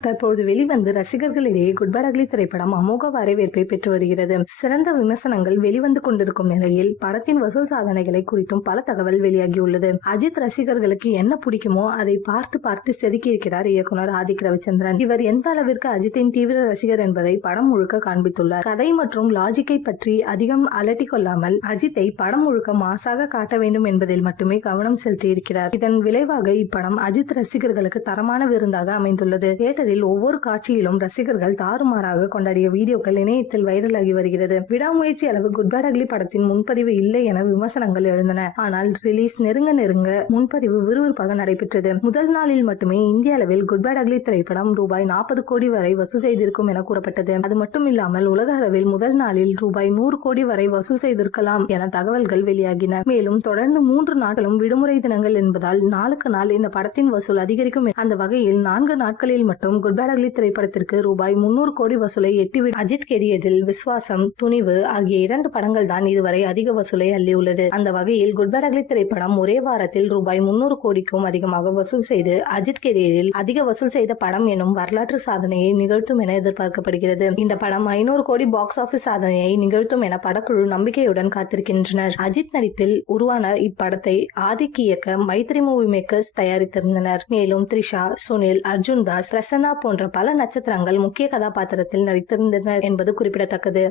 தற்போது வெளிவந்து ரசிகர்களிடையே குட் பேட் அக்லி திரைப்படம் அமோக வரவேற்பை பெற்று வருகிறது. சிறந்த விமர்சனங்கள் வெளிவந்து கொண்டிருக்கும் நிலையில் படத்தின் வசூல் சாதனைகளை குறித்தும் பல தகவல் வெளியாகியுள்ளது. அஜித் ரசிகர்களுக்கு என்ன பிடிக்குமோ அதை பார்த்து பார்த்து செதுக்கியிருக்கிறார் இயக்குனர் ஆதிக் ரவிச்சந்திரன். இவர் எந்த அளவிற்கு அஜித்தின் தீவிர ரசிகர் என்பதை படம் முழுக்க காண்பித்துள்ளார். கதை மற்றும் லாஜிக்கை பற்றி அதிகம் அலட்டிக் கொள்ளாமல் அஜித்தை படம் முழுக்க மாசாக காட்ட வேண்டும் என்பதில் மட்டுமே கவனம் செலுத்தியிருக்கிறார். இதன் விளைவாக இப்படம் அஜித் ரசிகர்களுக்கு தரமான விருந்தாக அமைந்துள்ளது. ஒவ்வொரு காட்சியிலும் ரசிகர்கள் தாறுமாறாக கொண்டாடிய வீடியோக்கள் இணையத்தில் வைரலாகி வருகிறது. விடாமுயற்சி அளவு குட் பேட் அக்லி படத்தின் முன்பதிவு இல்லை என விமர்சனங்கள் எழுந்தன. ஆனால் ரிலீஸ் நெருங்க முன்பதிவு விறுவிறுப்பாக நடைபெற்றது. முதல் நாளில் மட்டுமே இந்திய அளவில் குட் பேட் அக்லி திரைப்படம் ரூபாய் 40 கோடி வரை வசூல் செய்திருக்கும் என கூறப்பட்டது. அது மட்டும் இல்லாமல் உலக அளவில் முதல் நாளில் ரூபாய் 100 கோடி வரை வசூல் செய்திருக்கலாம் என தகவல்கள் வெளியாகின. மேலும் தொடர்ந்து 3 நாட்களும் விடுமுறை தினங்கள் என்பதால் நாளுக்கு நாள் இந்த படத்தின் வசூல் அதிகரிக்கும். அந்த வகையில் 4 நாட்களில் மட்டும் குட் பேட் அக்லி திரைப்படத்திற்கு ரூபாய் 300 கோடி வசூலை எட்டிவிடும். அஜித் கெரியரில் விஸ்வாசம், துணிவு ஆகிய 2 படங்கள் தான் இதுவரை அதிக வசூலை அள்ளியுள்ளது. அந்த வகையில் குட் பேட் அக்லி திரைப்படம் ஒரே வாரத்தில் ரூபாய் 300 கோடிக்கும் அதிகமாக வசூல் செய்து அஜித் கெரியரில் அதிக வசூல் செய்த படம் எனும் வரலாற்று சாதனையை நிகழ்த்தும் என எதிர்பார்க்கப்படுகிறது. இந்த படம் 500 கோடி பாக்ஸ் ஆபீஸ் சாதனையை நிகழ்த்தும் என படக்குழு நம்பிக்கையுடன் காத்திருக்கின்றனர். அஜித் நடிப்பில் உருவான இப்படத்தை ஆதிக் இயக்க மைத்ரி மூவி மேக்கர்ஸ் தயாரித்திருந்தனர். மேலும் த்ரிஷா, சுனில், அர்ஜுன் தாஸ், பிரசன்னா போன்ற பல நட்சத்திரங்கள் முக்கிய கதாபாத்திரத்தில் நடித்திருந்தனர் என்பது குறிப்பிடத்தக்கது.